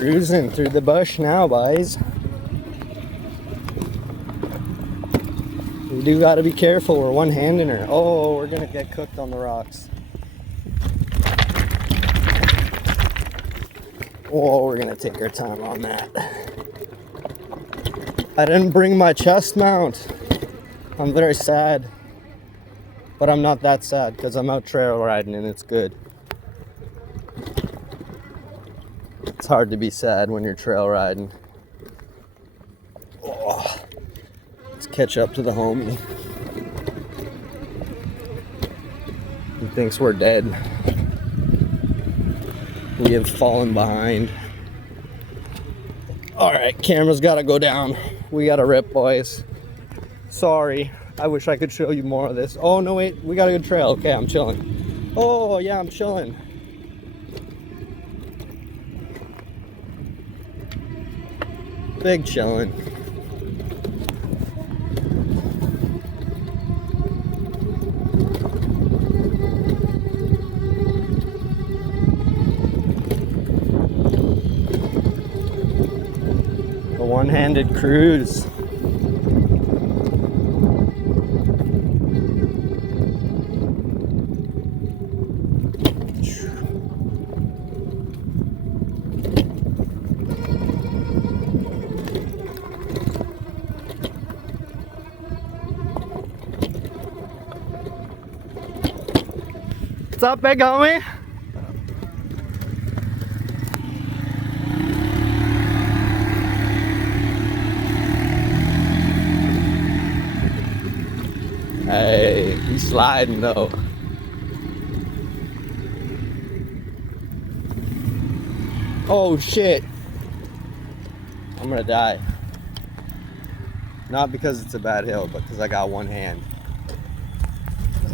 Cruising through the bush now, boys. We do gotta be careful. We're one-handing her. Oh, we're gonna get cooked on the rocks. Oh, we're gonna take our time on that. I didn't bring my chest mount. I'm very sad. But I'm not that sad because I'm out trail riding and it's good. It's hard to be sad when you're trail riding. Oh, let's catch up to the homie. He thinks we're dead. We have fallen behind. Alright, camera's gotta go down. We gotta rip, boys. Sorry. I wish I could show you more of this. Oh, no, wait. We got a good trail. Okay, I'm chilling. Oh, yeah, I'm chilling. Big chilling. A one-handed cruise. What's up, big homie? Hey, he's sliding though. Oh shit. I'm gonna die. Not because it's a bad hill, but because I got one hand.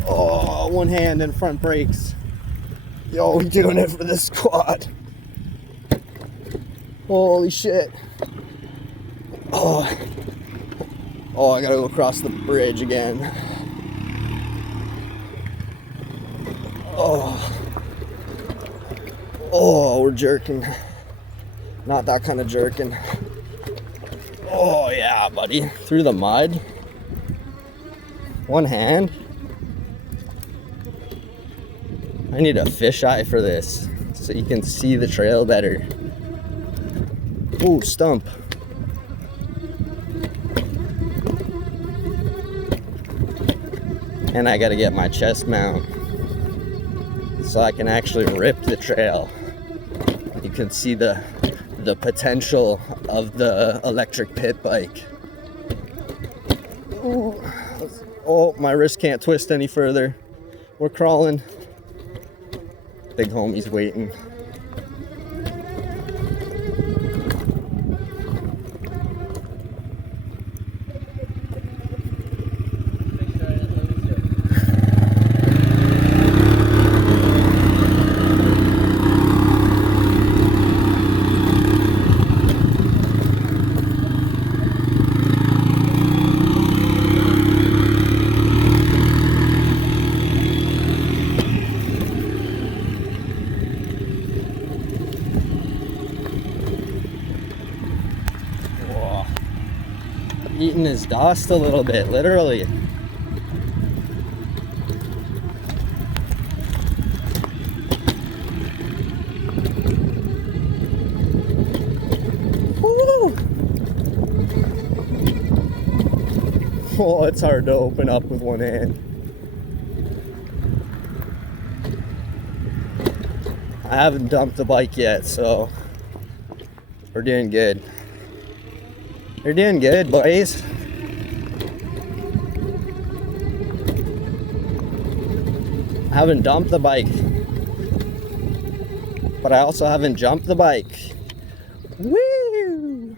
Oh, one hand and front brakes. Yo, we doing it for the squad. Holy shit. Oh, I gotta go across the bridge again. Oh, we're jerking. Not that kind of jerking. Oh yeah, buddy. Through the mud. One hand. I need a fisheye for this so you can see the trail better. Ooh, stump. And I gotta get my chest mount so I can actually rip the trail. You can see the potential of the electric pit bike. Ooh. Oh, my wrist can't twist any further. We're crawling. Big homie's waiting. Eating his dust a little bit, literally. Woo! Oh, it's hard to open up with one hand. I haven't dumped the bike yet, so we're doing good. You're doing good, boys. I haven't dumped the bike, but I also haven't jumped the bike. Woo!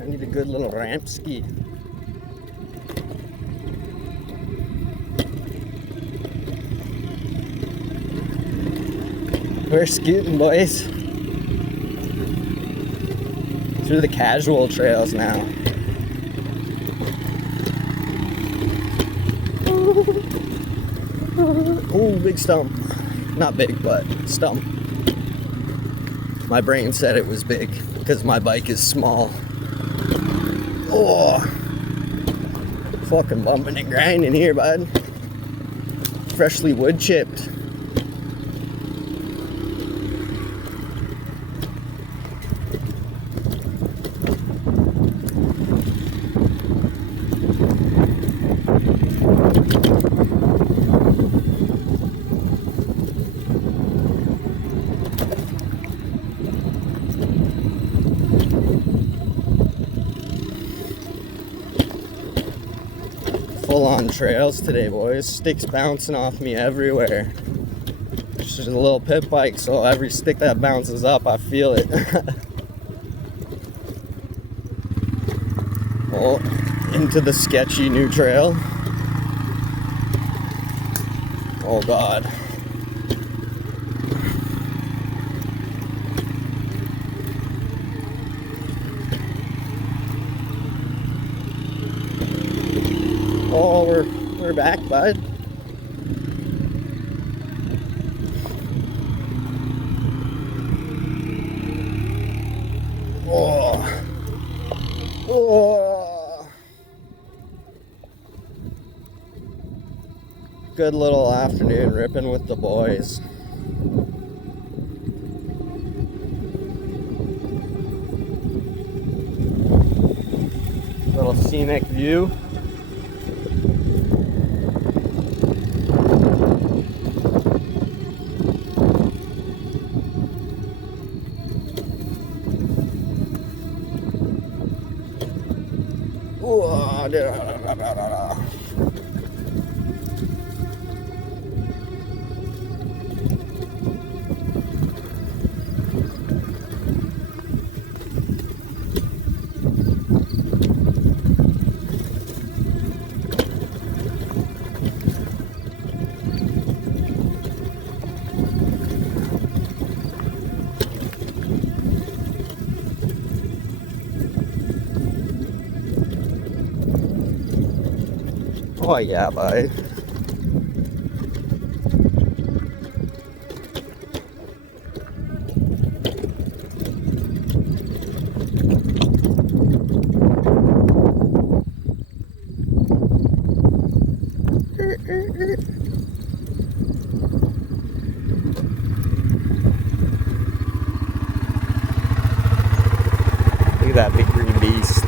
I need a good little ramp ski. We're scooting, boys. Through the casual trails now. Oh, big stump. Not big, but stump. My brain said it was big because my bike is small. Oh, fucking bumping and grinding here, bud. Freshly wood chipped. Full-on trails today, boys. Sticks bouncing off me everywhere. It's just a little pit bike, so every stick that bounces up, I feel it. Oh, into the sketchy new trail. Oh God. Oh, we're back, bud. Oh. Oh. Good little afternoon ripping with the boys. Little scenic view. Oh yeah, bud. Look at that big green beast.